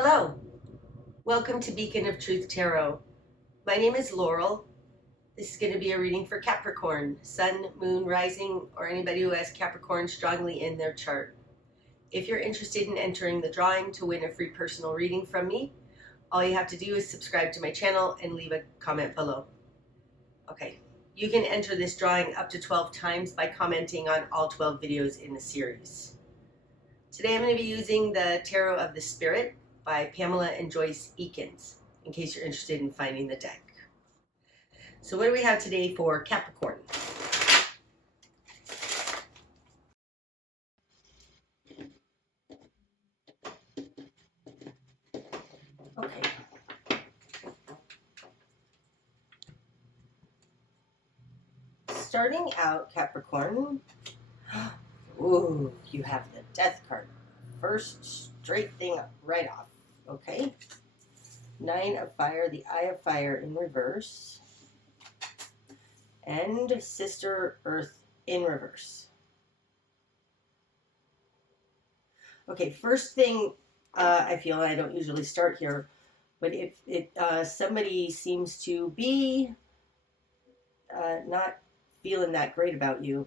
Hello, welcome to Beacon of Truth Tarot. My name is Laurel. This is going to be a reading for Capricorn, Sun, Moon, Rising, or anybody who has Capricorn strongly in their chart. If you're interested in entering the drawing to win a free personal reading from me, all you have to do is subscribe to my channel and leave a comment below. Okay, you can enter this drawing up to 12 times by commenting on all 12 videos in the series. Today I'm going to be using the Tarot of the Spirit by Pamela and Joyce Eakins, in case you're interested in finding the deck. So what do we have today for Capricorn? Okay. Starting out, Capricorn, ooh, you have the Death card. First straight thing right off, okay? Nine of Fire, the Eye of Fire in reverse, and Sister Earth in reverse. Okay, first thing I feel, I don't usually start here, but if somebody seems to be not feeling that great about you,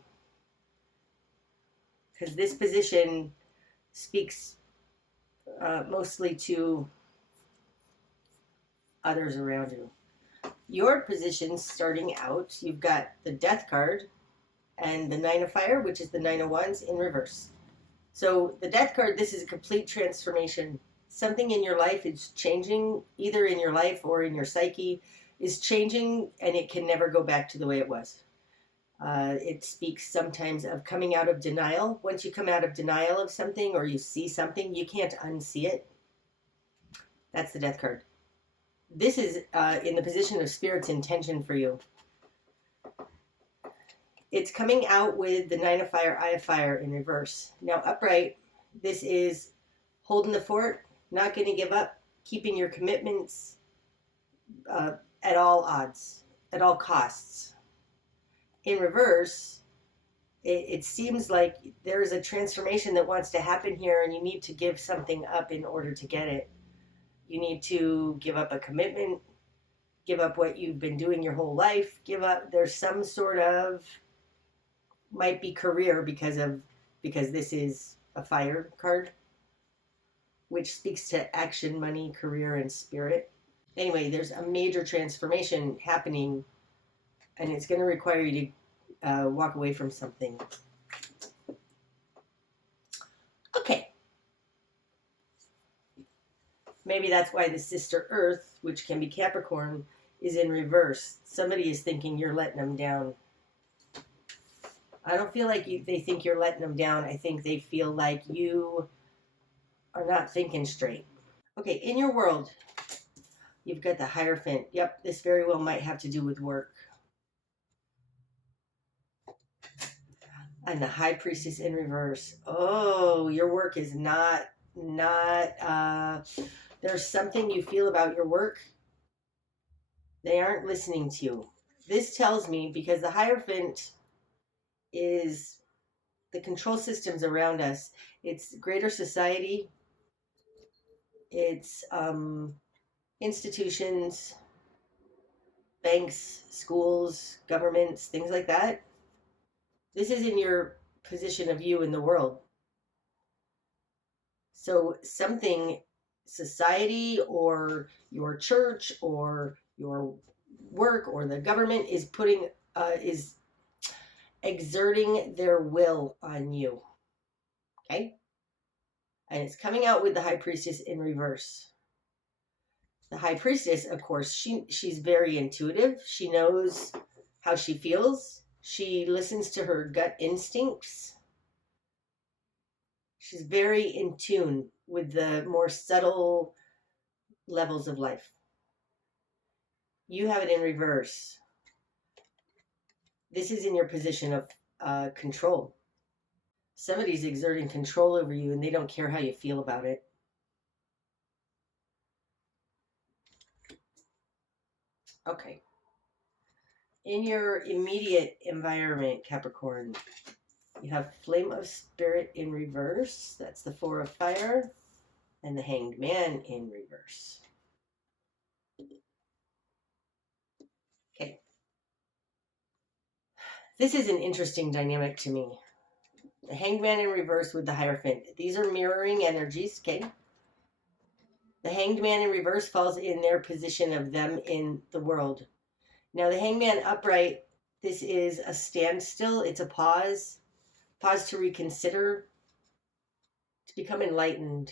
because this position speaks mostly to others around you. Your position starting out, you've got the Death card and the Nine of Fire, which is the Nine of Wands in reverse. So the Death card, this is a complete transformation. Something in your life is changing, either in your life or in your psyche, is changing, and it can never go back to the way it was. It speaks sometimes of coming out of denial. Once you come out of denial of something or you see something, you can't unsee it. That's the Death card. This is in the position of Spirit's intention for you. It's coming out with the Nine of Fire, Eye of Fire in reverse. Now upright, this is holding the fort, not going to give up, keeping your commitments at all odds, at all costs. In reverse, it seems like there's a transformation that wants to happen here, and you need to give something up in order to get it. You need to give up a commitment, give up what you've been doing your whole life, give up, there's some sort of, might be career because this is a fire card, which speaks to action, money, career, and spirit. Anyway, there's a major transformation happening, and it's going to require you to walk away from something. Okay. Maybe that's why the Sister Earth, which can be Capricorn, is in reverse. Somebody is thinking you're letting them down. I don't feel like they think you're letting them down. I think they feel like you are not thinking straight. Okay, in your world, you've got the Hierophant. Yep, this very well might have to do with work. And the High Priestess in reverse. Oh, your work is not there's something you feel about your work. They aren't listening to you. This tells me, because the Hierophant is the control systems around us. It's greater society. It's institutions, banks, schools, governments, things like that. This is in your position of you in the world. So something, society or your church or your work or the government is putting, is exerting their will on you. Okay? And it's coming out with the High Priestess in reverse. The High Priestess, of course, she's very intuitive. She knows how she feels. She listens to her gut instincts. She's very in tune with the more subtle levels of life. You have it in reverse. This is in your position of control. Somebody's exerting control over you, and they don't care how you feel about it. Okay. In your immediate environment, Capricorn, you have Flame of Spirit in reverse. That's the Four of Fire. and the Hanged Man in reverse. Okay. This is an interesting dynamic to me. The Hanged Man in reverse with the Hierophant. These are mirroring energies, okay? The Hanged Man in reverse falls in their position of them in the world. Now, the Hanged Man upright, this is a standstill. It's a pause. Pause to reconsider, to become enlightened.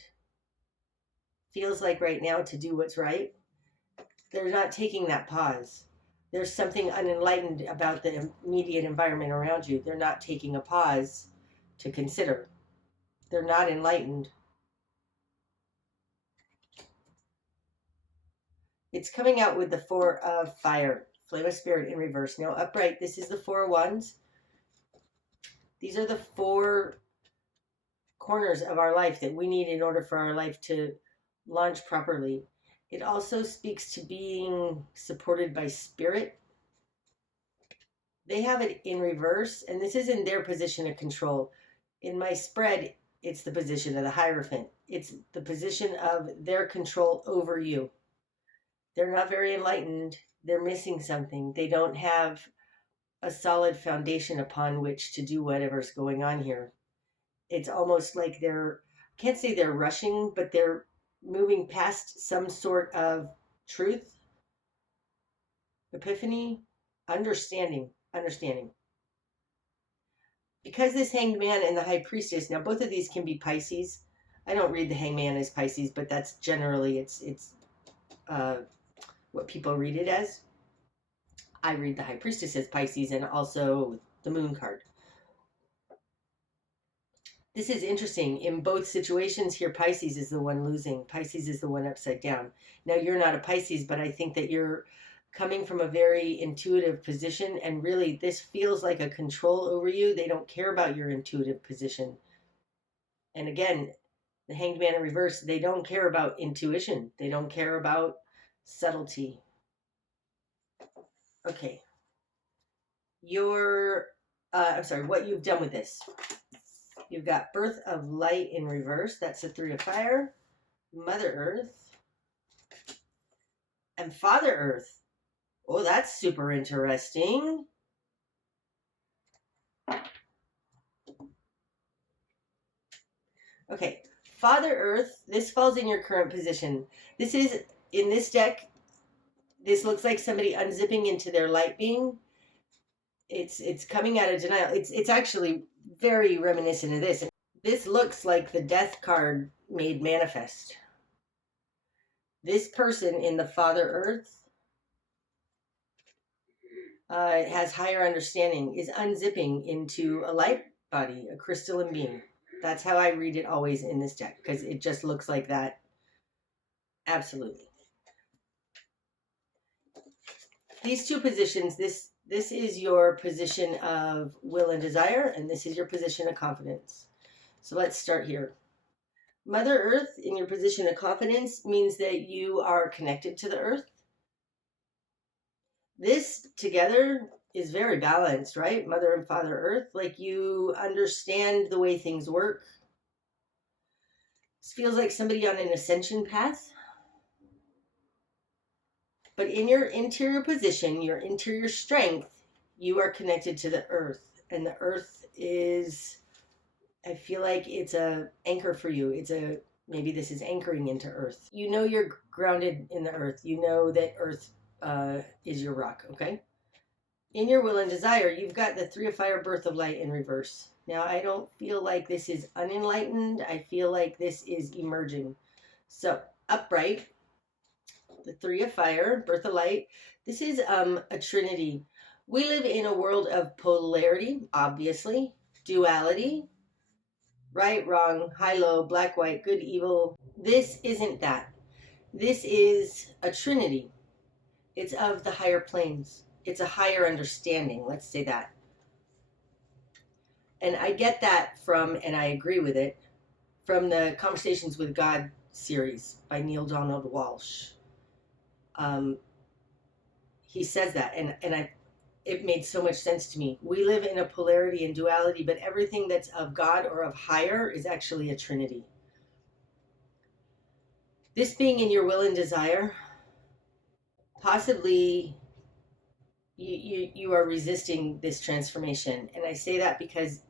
Feels like right now to do what's right. They're not taking that pause. There's something unenlightened about the immediate environment around you. They're not taking a pause to consider. They're not enlightened. It's coming out with the Four of Fire, Flame of Spirit in reverse. Now, upright, this is the Four of Wands. These are the four corners of our life that we need in order for our life to launch properly. It also speaks to being supported by spirit. They have it in reverse, and this is in their position of control. In my spread, it's the position of the Hierophant. It's the position of their control over you. They're not very enlightened. They're missing something. They don't have a solid foundation upon which to do whatever's going on here. It's almost like I can't say they're rushing, but they're moving past some sort of truth, epiphany, understanding. Because this Hanged Man and the High Priestess, now both of these can be Pisces. I don't read the Hanged Man as Pisces, but that's generally it's what people read it as. I read the High Priestess as Pisces and also the Moon card. This is interesting. In both situations here, Pisces is the one losing. Pisces is the one upside down. Now, you're not a Pisces, but I think that you're coming from a very intuitive position, and really this feels like a control over you. They don't care about your intuitive position. And again, the Hanged Man in reverse, they don't care about intuition. They don't care about subtlety. Okay. What you've done with this. You've got Birth of Light in reverse. That's the Three of Fire. Mother Earth. And Father Earth. Oh, that's super interesting. Okay. Father Earth, this falls in your current position. This is, in this deck, this looks like somebody unzipping into their light being. It's coming out of denial. It's actually very reminiscent of this. This looks like the Death card made manifest. This person in the Father Earth has higher understanding, is unzipping into a light body, a crystalline being. That's how I read it always in this deck, because it just looks like that. Absolutely. These two positions, this is your position of will and desire, and this is your position of confidence. So let's start here. Mother Earth in your position of confidence means that you are connected to the earth. This together is very balanced, right? Mother and Father Earth, like you understand the way things work. This feels like somebody on an ascension path. But in your interior position, your interior strength, you are connected to the earth. And the earth is, I feel like it's a anchor for you. Maybe this is anchoring into earth. You know you're grounded in the earth. You know that earth is your rock, okay? In your will and desire, you've got the Three of Fire, Birth of Light in reverse. Now, I don't feel like this is unenlightened. I feel like this is emerging. So, upright, the Three of Fire, Birth of Light. This is a trinity. We live in a world of polarity, obviously, duality, right, wrong, high, low, black, white, good, evil. This isn't that. This is a trinity. It's of the higher planes. It's a higher understanding, let's say that. And I get that from, and I agree with it, from the Conversations with God series by Neil Donald Walsh. He says that, and it made so much sense to me. We live in a polarity and duality, but everything that's of God or of higher is actually a trinity. This being in your will and desire, possibly you are resisting this transformation. And I say that because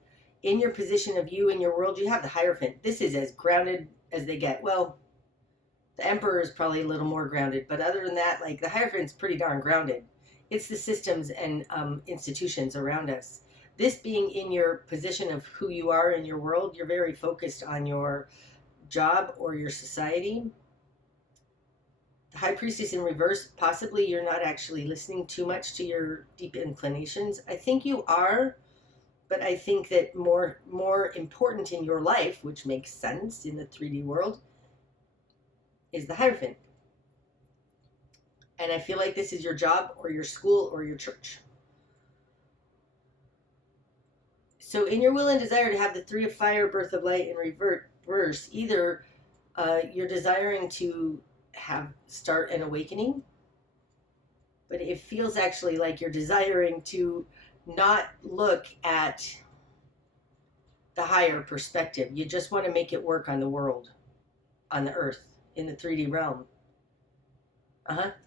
in your position of you in your world, you have the Hierophant. This is as grounded as they get. Well, the Emperor is probably a little more grounded, but other than that, like the Hierophant's pretty darn grounded. It's the systems and institutions around us. This being in your position of who you are in your world, you're very focused on your job or your society. The High Priestess in reverse, possibly you're not actually listening too much to your deep inclinations. I think you are, but I think that more important in your life, which makes sense in the 3D world, is the Hierophant. And I feel like this is your job or your school or your church. So in your will and desire to have the 3 of fire, birth of light, and reverse, either you're desiring to start an awakening, but it feels actually like you're desiring to not look at the higher perspective. You just want to make it work on the world, on the earth, in the 3D realm.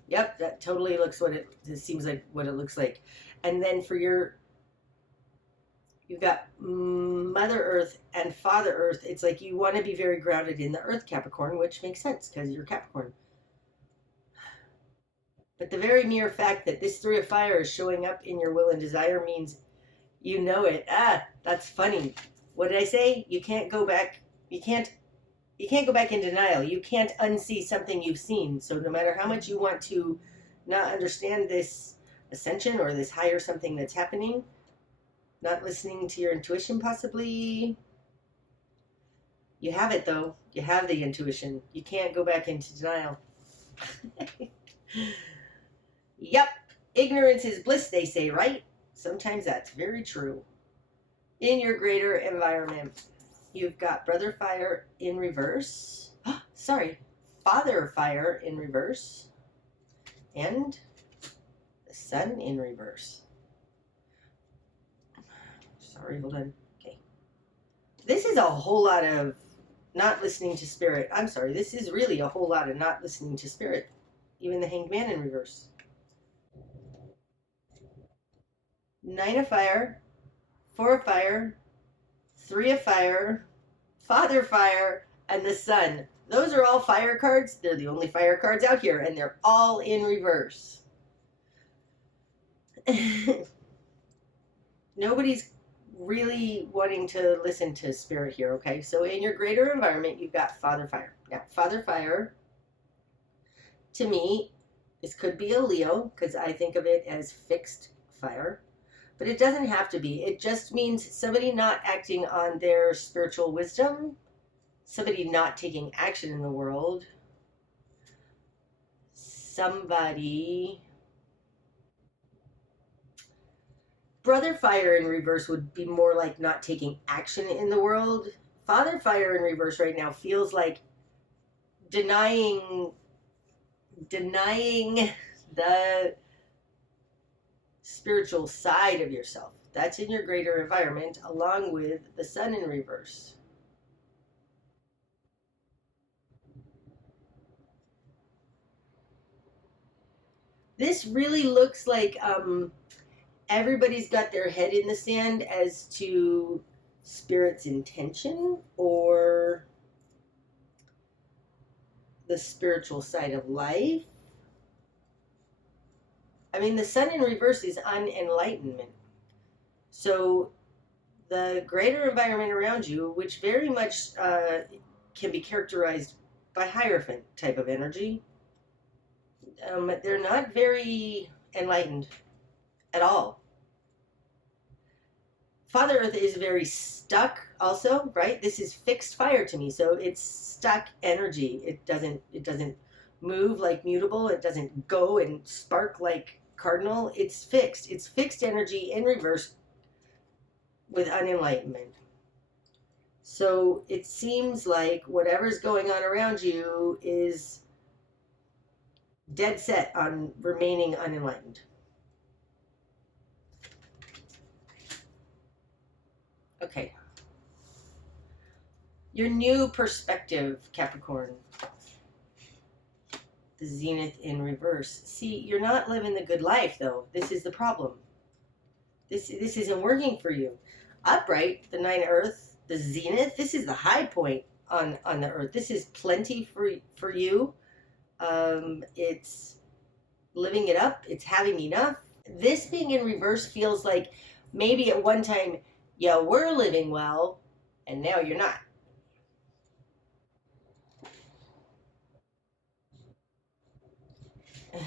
Yep, that totally looks it seems like what it looks like. And then for you've got Mother Earth and Father Earth. It's like you want to be very grounded in the Earth, Capricorn, which makes sense because you're Capricorn. But the very mere fact that this 3 of fire is showing up in your will and desire means you know it. That's funny. What did I say? You can't go back. You can't go back in denial. You can't unsee something you've seen. So no matter how much you want to not understand this ascension or this higher something that's happening, not listening to your intuition possibly, you have it though. You have the intuition. You can't go back into denial. Yep, ignorance is bliss, they say, right? Sometimes that's very true. In your greater environment, you've got Brother Fire in reverse. Sorry, Father Fire in reverse. And the Sun in reverse. Sorry, hold on. Okay. This is a whole lot of not listening to spirit. I'm sorry, this is really a whole lot of not listening to spirit. Even the Hanged Man in reverse. 9 of fire, 4 of fire, 3 of fire, Father Fire, and the Sun. Those are all fire cards. They're the only fire cards out here, and they're all in reverse. Nobody's really wanting to listen to spirit here, okay? So in your greater environment, you've got Father Fire. Now, Father Fire, to me, this could be a Leo, because I think of it as fixed fire. But it doesn't have to be. It just means somebody not acting on their spiritual wisdom, somebody not taking action in the world, somebody... Brother Fire in reverse would be more like not taking action in the world. Father Fire in reverse right now feels like denying the spiritual side of yourself. That's in your greater environment, along with the Sun in reverse. This really looks like everybody's got their head in the sand as to spirit's intention or the spiritual side of life. I mean, the Sun in reverse is unenlightenment. So the greater environment around you, which very much can be characterized by Hierophant type of energy, they're not very enlightened at all. Father Earth is very stuck also, right? This is fixed fire to me, so it's stuck energy. It doesn't move like mutable. It doesn't go and spark like cardinal. It's fixed. It's fixed energy in reverse with unenlightenment. So it seems like whatever's going on around you is dead set on remaining unenlightened. Okay. Your new perspective, Capricorn. the Zenith in reverse. See, you're not living the good life, though. This is the problem. This isn't working for you. Upright, the 9 Earth, the Zenith, this is the high point on the Earth. This is plenty for you. It's living it up. It's having enough. This being in reverse feels like maybe at one time you were living well, and now you're not.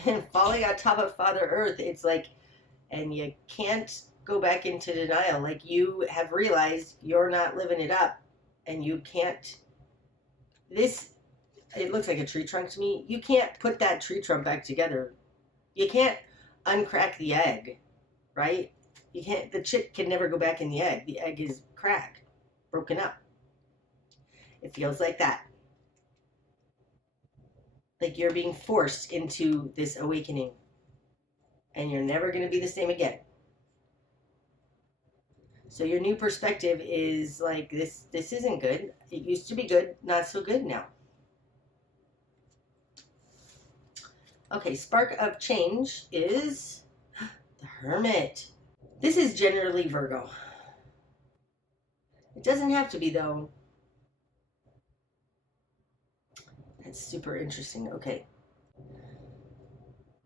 And falling on top of Father Earth, it's like, and you can't go back into denial. Like, you have realized you're not living it up, and you can't. This, it looks like a tree trunk to me. You can't put that tree trunk back together. You can't uncrack the egg, right? You can't. The chick can never go back in the egg. The egg is cracked, broken up. It feels like that. Like you're being forced into this awakening, and you're never going to be the same again. So your new perspective is like, this isn't good. It used to be good, not so good now. Okay, spark of change is the Hermit. This is generally Virgo. It doesn't have to be, though. That's super interesting. Okay.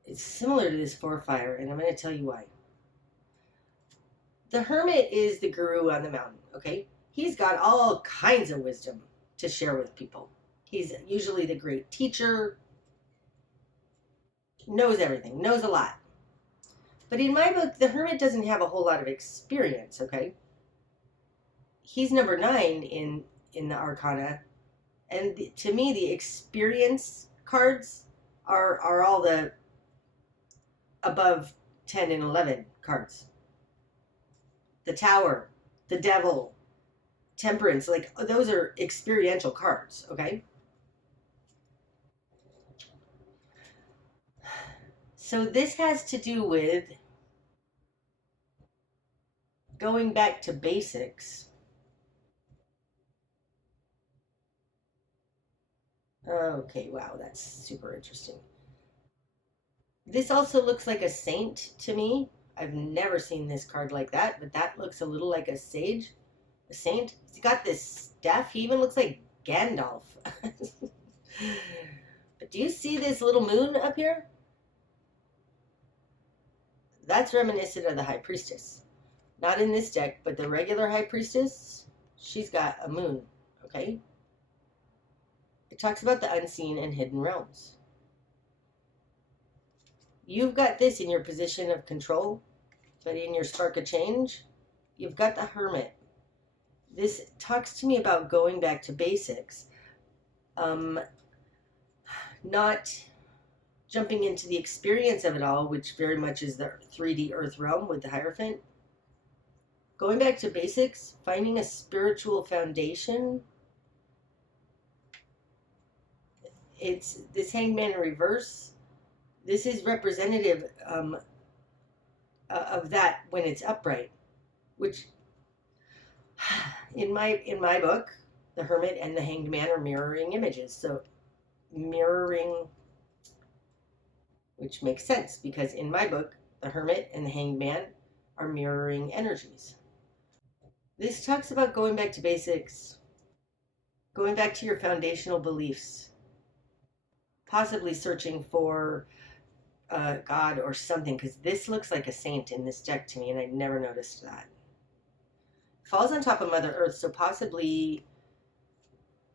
It's similar to this 4 fire, and I'm going to tell you why. The Hermit is the guru on the mountain, okay? He's got all kinds of wisdom to share with people. He's usually the great teacher, knows everything, knows a lot. But in my book, the Hermit doesn't have a whole lot of experience, okay? He's number 9 in the Arcana. And to me, the experience cards are all the above 10 and 11 cards. The Tower, the Devil, Temperance, like those are experiential cards, okay? So this has to do with going back to basics. Okay, wow, that's super interesting. This also looks like a saint to me. I've never seen this card like that, but that looks a little like a sage, a saint. He's got this staff. He even looks like Gandalf. But do you see this little moon up here? That's reminiscent of the High Priestess. Not in this deck, but the regular High Priestess, she's got a moon, okay? It talks about the unseen and hidden realms. You've got this in your position of control, but in your spark of change, you've got the Hermit. This talks to me about going back to basics. Not jumping into the experience of it all, which very much is the 3D Earth realm with the Hierophant. Going back to basics, finding a spiritual foundation. It's this Hangman in reverse. This is representative of that when it's upright, which in my book, the Hermit and the Hanged Man are mirroring images. So mirroring, which makes sense because in my book, the Hermit and the Hanged Man are mirroring energies. This talks about going back to basics, going back to your foundational beliefs, possibly searching for God or something, because this looks like a saint in this deck to me, and I never noticed that. Falls on top of Mother Earth, so possibly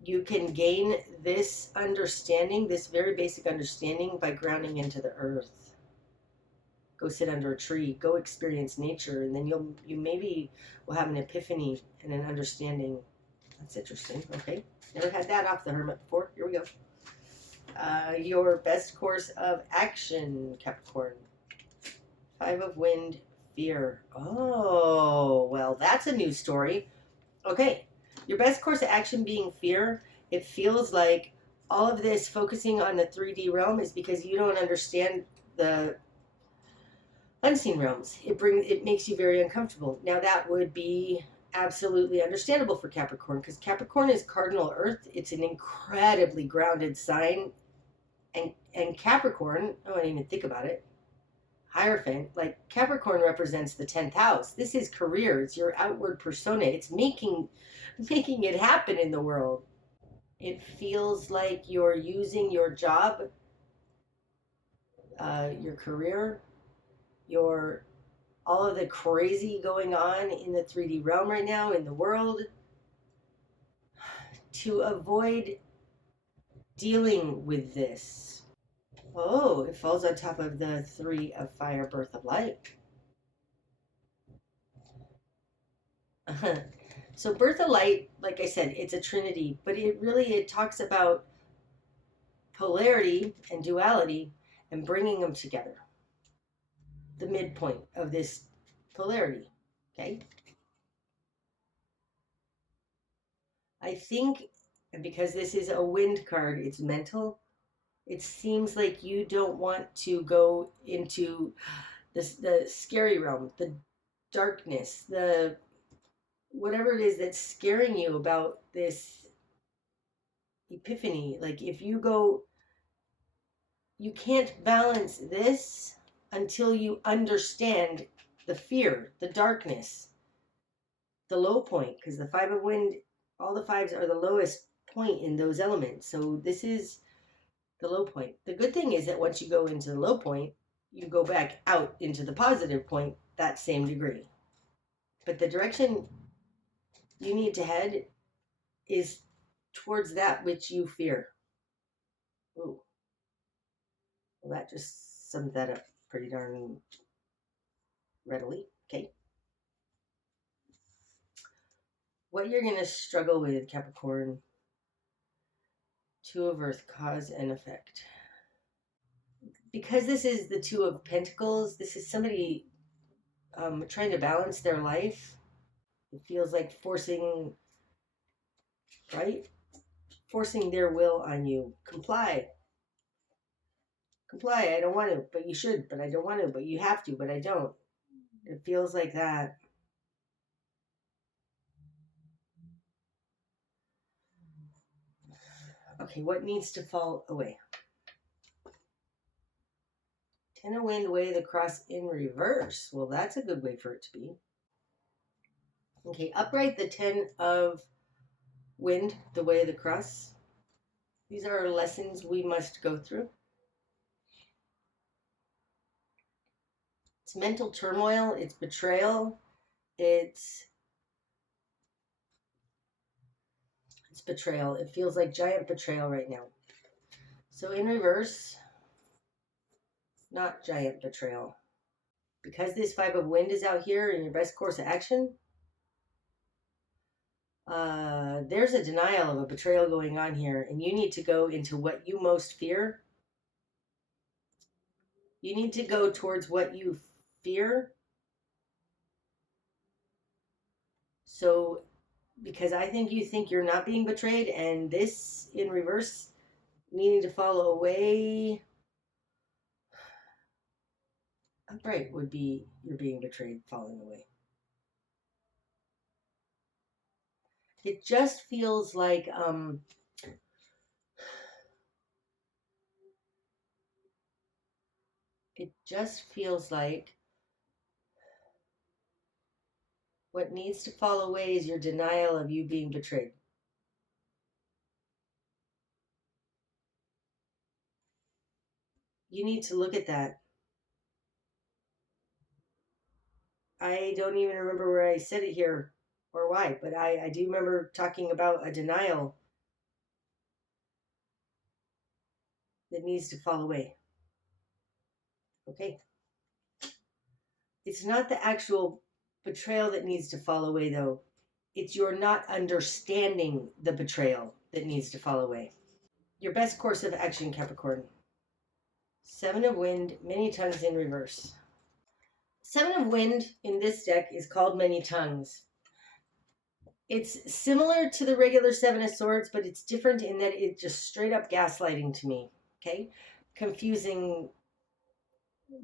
you can gain this understanding, this very basic understanding, by grounding into the earth. Go sit under a tree, go experience nature, and then you maybe will have an epiphany and an understanding. That's interesting. Okay, never had that off the Hermit before. Here we go. Your best course of action, Capricorn. 5 of Wind, fear. Oh, well, that's a new story. Okay, your best course of action being fear. It feels like all of this focusing on the 3D realm is because you don't understand the unseen realms. It makes you very uncomfortable. Now that would be absolutely understandable for Capricorn, because Capricorn is cardinal earth. It's an incredibly grounded sign. And Capricorn, oh, I didn't even think about it. Hierophant, like Capricorn represents the 10th house. This is career. It's your outward persona. It's making it happen in the world. It feels like you're using your job, your career, your all of the crazy going on in the 3D realm right now in the world to avoid dealing with this. Oh, it falls on top of the 3 of fire, birth of light. So birth of light, like I said, it's a trinity, but it talks about polarity and duality and bringing them together. The midpoint of this polarity, okay? I think because this is a wind card, it's mental. It seems like you don't want to go into the scary realm, the darkness, the whatever it is that's scaring you about this epiphany. Like if you go, you can't balance this until you understand the fear, the darkness, the low point, because the 5 of wind, all the 5s are the lowest point in those elements. So this is the low point. The good thing is that once you go into the low point, you go back out into the positive point that same degree. But the direction you need to head is towards that which you fear. Ooh. Well, that just sums that up pretty darn readily. Okay. What you're going to struggle with, Capricorn, 2 of Earth, cause and effect. Because this is the 2 of Pentacles, this is somebody trying to balance their life. It feels like forcing, right? Forcing their will on you. Comply. Comply. I don't want to, but you should, but I don't want to, but you have to, but I don't. It feels like that. Okay, what needs to fall away? 10 of wind, way of the cross in reverse. Well, that's a good way for it to be. Okay, upright, the 10 of wind, the way of the cross. These are lessons we must go through. It's mental turmoil, it's betrayal, it's betrayal. It feels like giant betrayal right now. So in reverse, not giant betrayal. Because this 5 of wind is out here in your best course of action, there's a denial of a betrayal going on here, and you need to go into what you most fear. You need to go towards what you fear. So, because I think you think you're not being betrayed, and this in reverse needing to follow away, upright would be you're being betrayed, falling away. It just feels like what needs to fall away is your denial of you being betrayed. You need to look at that. I don't even remember where I said it here or why, but I do remember talking about a denial that needs to fall away. Okay? It's not the actual betrayal that needs to fall away, though. It's your not understanding the betrayal that needs to fall away. Your best course of action, Capricorn. 7 of wind, many tongues in reverse. 7 of wind in this deck is called many tongues. It's similar to the regular 7 of swords, but it's different in that it's just straight up gaslighting to me. Okay? Confusing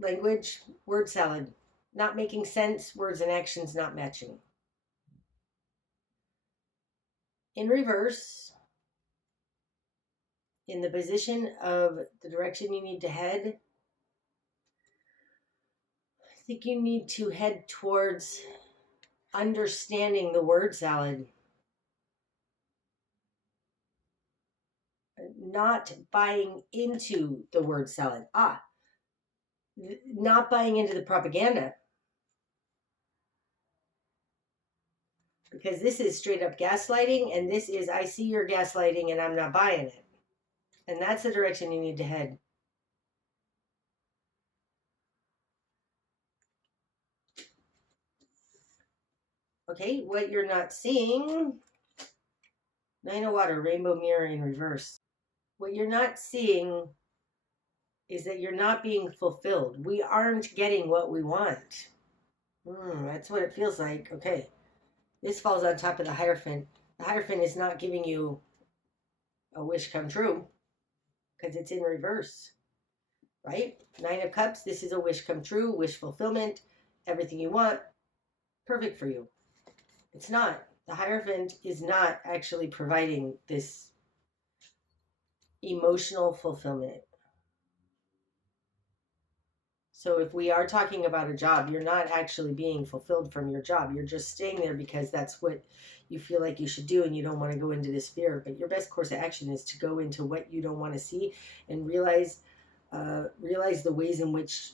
language, word salad. Not making sense, words and actions not matching. In reverse, in the position of the direction you need to head, I think you need to head towards understanding the word salad, not buying into the word salad. Not buying into the propaganda. Because this is straight up gaslighting, and this is, I see you're gaslighting and I'm not buying it. And that's the direction you need to head. Okay, what you're not seeing, Nine of Water, Rainbow Mirror in reverse. What you're not seeing is that you're not being fulfilled. We aren't getting what we want. That's what it feels like. Okay, this falls on top of the Hierophant. The Hierophant is not giving you a wish come true because it's in reverse, right? Nine of Cups, this is a wish come true, wish fulfillment, everything you want, perfect for you. It's not. The Hierophant is not actually providing this emotional fulfillment. So if we are talking about a job, you're not actually being fulfilled from your job. You're just staying there because that's what you feel like you should do and you don't want to go into this fear. But your best course of action is to go into what you don't want to see and realize the ways in which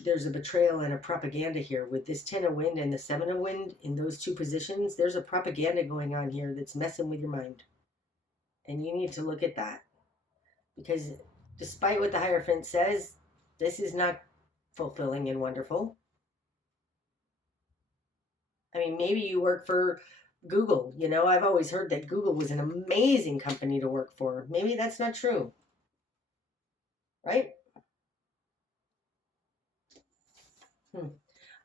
there's a betrayal and a propaganda here. With this 10 of Wind and the 7 of Wind in those two positions, there's a propaganda going on here that's messing with your mind. And you need to look at that. Because despite what the Hierophant says, this is not fulfilling and wonderful. I mean, maybe you work for Google. You know, I've always heard that Google was an amazing company to work for. Maybe that's not true. Right? I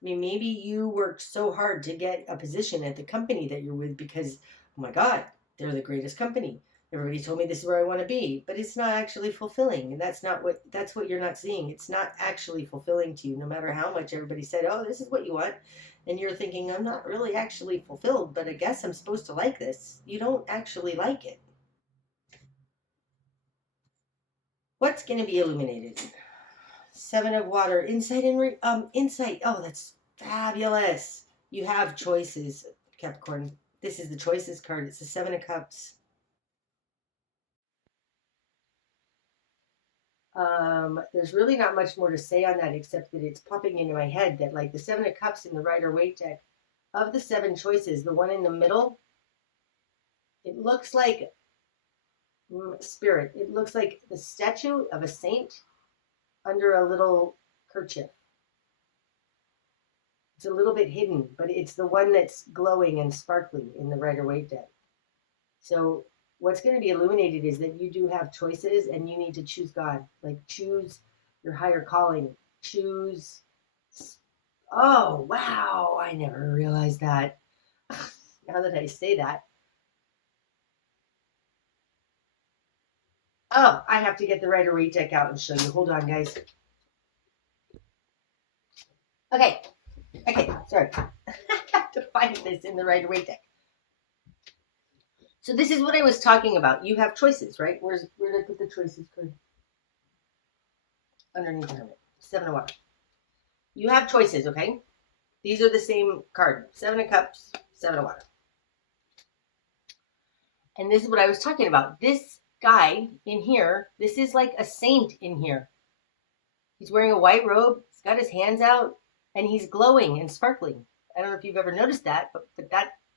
mean, maybe you worked so hard to get a position at the company that you're with because, oh my God, they're the greatest company. Everybody told me this is where I want to be, but it's not actually fulfilling. And that's what you're not seeing. It's not actually fulfilling to you, no matter how much everybody said, oh, this is what you want. And you're thinking, I'm not really actually fulfilled, but I guess I'm supposed to like this. You don't actually like it. What's going to be illuminated? 7 of Water, insight and insight. Oh, that's fabulous. You have choices, Capricorn. This is the choices card. It's the 7 of Cups. There's really not much more to say on that except that it's popping into my head that like the 7 of Cups in the Rider-Waite deck, of the 7 choices, the one in the middle, it looks like spirit. It looks like the statue of a saint under a little kerchief. It's a little bit hidden, but it's the one that's glowing and sparkly in the Rider-Waite deck. So what's going to be illuminated is that you do have choices and you need to choose God. Like choose your higher calling. Choose. Oh, wow. I never realized that. Now that I say that. Oh, I have to get the Rider-Waite deck out and show you. Hold on, guys. Okay, sorry. I have to find this in the Rider-Waite deck. So this is what I was talking about. You have choices, right? Where did I put the choices card? Underneath the Hermit. 7 of Water. You have choices, okay? These are the same card. 7 of Cups, 7 of Water. And this is what I was talking about. This guy in here, this is like a saint in here. He's wearing a white robe. He's got his hands out, and he's glowing and sparkling. I don't know if you've ever noticed that, but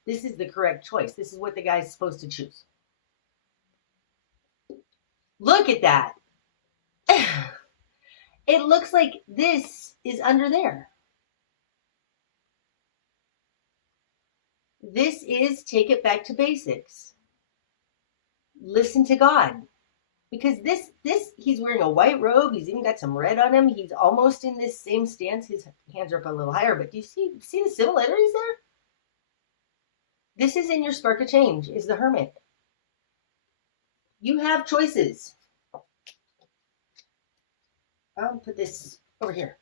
this is the correct choice. This is what the guy's supposed to choose. Look at that. It looks like this is under there. This is take it back to basics. Listen to God. Because this, he's wearing a white robe. He's even got some red on him. He's almost in this same stance. His hands are up a little higher, but do you see the similarities there? This is in your spark of change, is the Hermit. You have choices. I'll put this over here.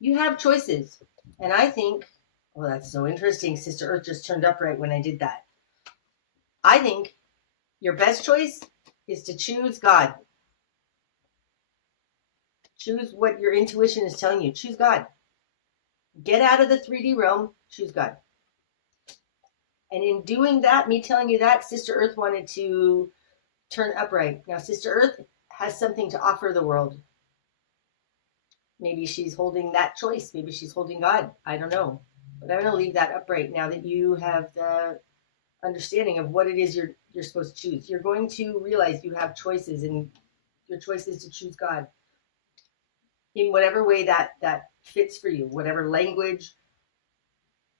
You have choices. And I think, well, that's so interesting. Sister Earth just turned up right when I did that. I think your best choice is to choose God. Choose what your intuition is telling you. Choose God. Get out of the 3D realm. Choose God. And in doing that, me telling you that, Sister Earth wanted to turn upright. Now, Sister Earth has something to offer the world. Maybe she's holding that choice. Maybe she's holding God. I don't know. But I'm going to leave that upright now that you have the understanding of what it is you're supposed to choose. You're going to realize you have choices, and your choice is to choose God in whatever way that fits for you, whatever language,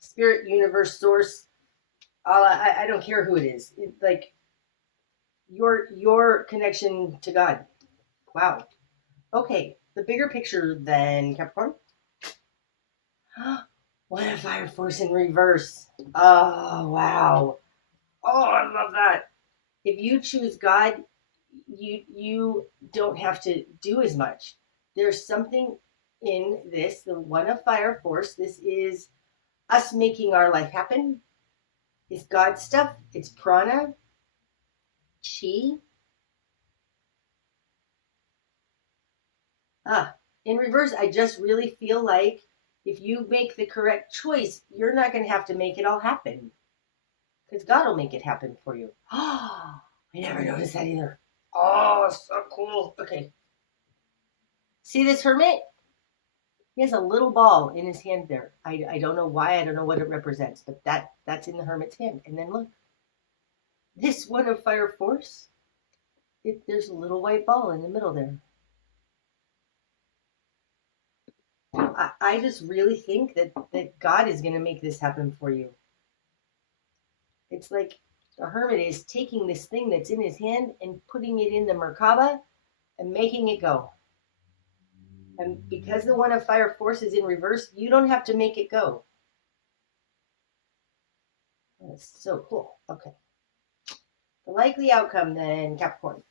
spirit, universe, source. I don't care who it is. Like your connection to God. Wow. Okay, the bigger picture then, Capricorn. What a fire force in reverse. Oh, wow. Oh, I love that. If you choose God, you don't have to do as much. There's something in this, the one of fire force. This is us making our life happen. It's God stuff. It's prana, chi. In reverse, I just really feel like if you make the correct choice, you're not going to have to make it all happen, because God will make it happen for you. Oh, I never noticed that either. Oh, so cool. Okay. See this hermit? He has a little ball in his hand there. I don't know why. I don't know what it represents, but that's in the hermit's hand. And then look, this one of fire force, there's a little white ball in the middle there. I just really think that God is going to make this happen for you. It's like the hermit is taking this thing that's in his hand and putting it in the Merkaba and making it go. And because the one of fire force is in reverse, you don't have to make it go. That's so cool. Okay. The likely outcome then, Capricorn.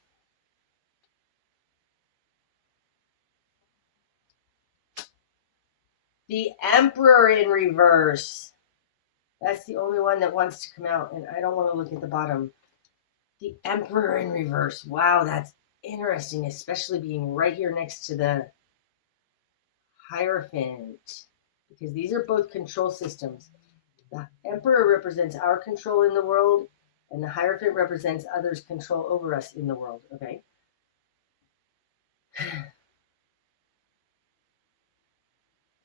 The Emperor in reverse. That's the only one that wants to come out, and I don't want to look at the bottom. The Emperor in reverse. Wow, that's interesting, especially being right here next to the Hierophant, because these are both control systems. The Emperor represents our control in the world, and the Hierophant represents others' control over us in the world, okay?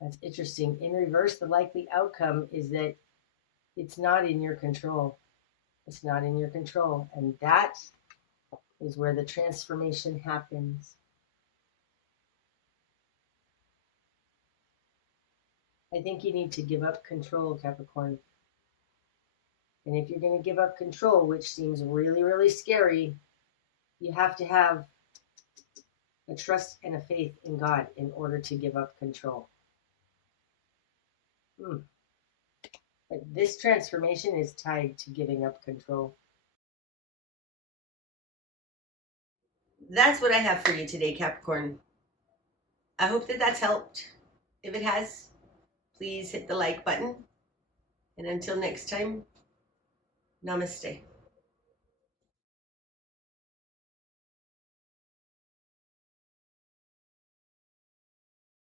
That's interesting. In reverse, the likely outcome is that it's not in your control. It's not in your control. And that is where the transformation happens. I think you need to give up control, Capricorn. And if you're going to give up control, which seems really, really scary, you have to have a trust and a faith in God in order to give up control. But this transformation is tied to giving up control. That's what I have for you today, Capricorn. I hope that that's helped. If it has, please hit the like button. And until next time, namaste.